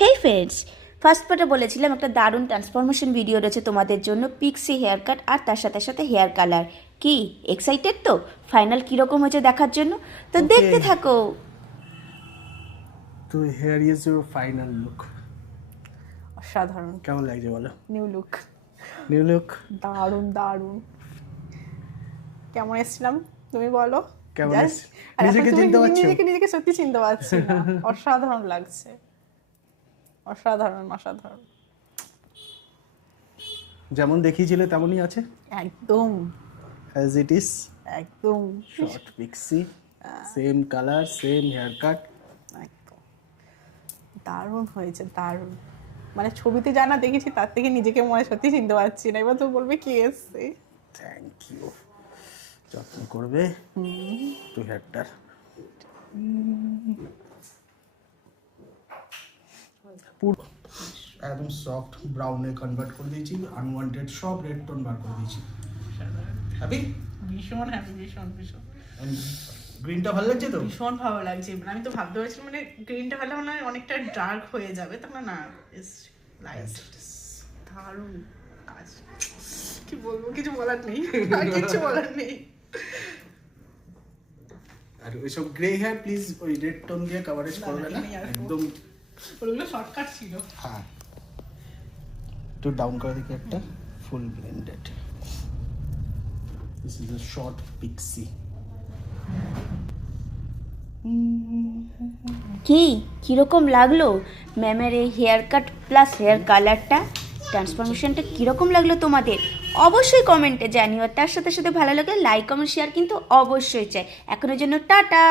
হেই friends, first পার্টে বলেছিলাম একটা দারুণ ট্রান্সফরমেশন ভিডিও রয়েছে তোমাদের জন্য, পিক্সি হেয়ার কাট আর তার সাথে সাথে হেয়ার কালার। কি এক্সাইটেড তো ফাইনাল কীরকম হয়েছে দেখার জন্য? তো Okay. দেখতে থাকো। তো hair is your final look. অসাধারণ কেমন লাগছে বলো? নিউ লুক, নিউ লুক দারুণ দারুণ। কেমন এসেছিলাম তুমি বলো? কেমন Just- এসছি? আর এখন নিজেকে তুমি চিনতে পারছো? নিজেকে সত্যি চিনতে পারছি না। অসাধারণ লাগছে, অসাধারণ অসাধারণ। যেমন দেখিয়েছিলে তেমনই আছে, একদম অ্যাজ ইট ইজ। একদম short pixie, same colour, same haircut. একদম দারুণ হয়েছে, দারুণ। মানে ছবিতে যা না দেখেছি তার থেকে নিজেকে মনে হয় সত্যি চিনতে পারছি না। এবার তো বলবে কি এসছে। Thank you. যত্ন করবে তো হেয়ারটার। পুরো একদম সফট ব্রাউনে কনভার্ট করে দিয়েছি, আনওয়ান্টেড সব রেড টোন বার করে দিয়েছি। হ্যাপি? ভীষণ হ্যাপি, ভীষণ ভীষণ গ্রিনটা ভালো লাগছে তো? ভীষণ ভালো লাগছে। মানে আমি তো ভাবতে পারছিলাম মানে গ্রিনটা হলে মানে অনেকটা ডার্ক হয়ে যাবে, তার না ইস লাইট। দারুণ কাজ, কি বলবো, কিছু বলার নেই, আর কিছু বলার নেই। আর ওইসব গ্রে হেয়ার প্লিজ ওই রেড টোন দিয়ে কভারেজ করবে না, আমি আর একদম। ওগুলো শর্টকাট ছিল। হ্যাঁ, একটু ডাউন করে দেখি একটা full blended. This is a short pixie. কি কীরকম লাগলো ম্যামের এই হেয়ার কাট প্লাস হেয়ার কালারটা? ট্রান্সফরমেশনটা কীরকম লাগলো তোমাদের? অবশ্যই কমেন্টে জানিও। তার সাথে সাথে ভালো লাগলে লাইক কমেন্ট শেয়ার কিন্তু অবশ্যই চাই। এখনের জন্য টাটা।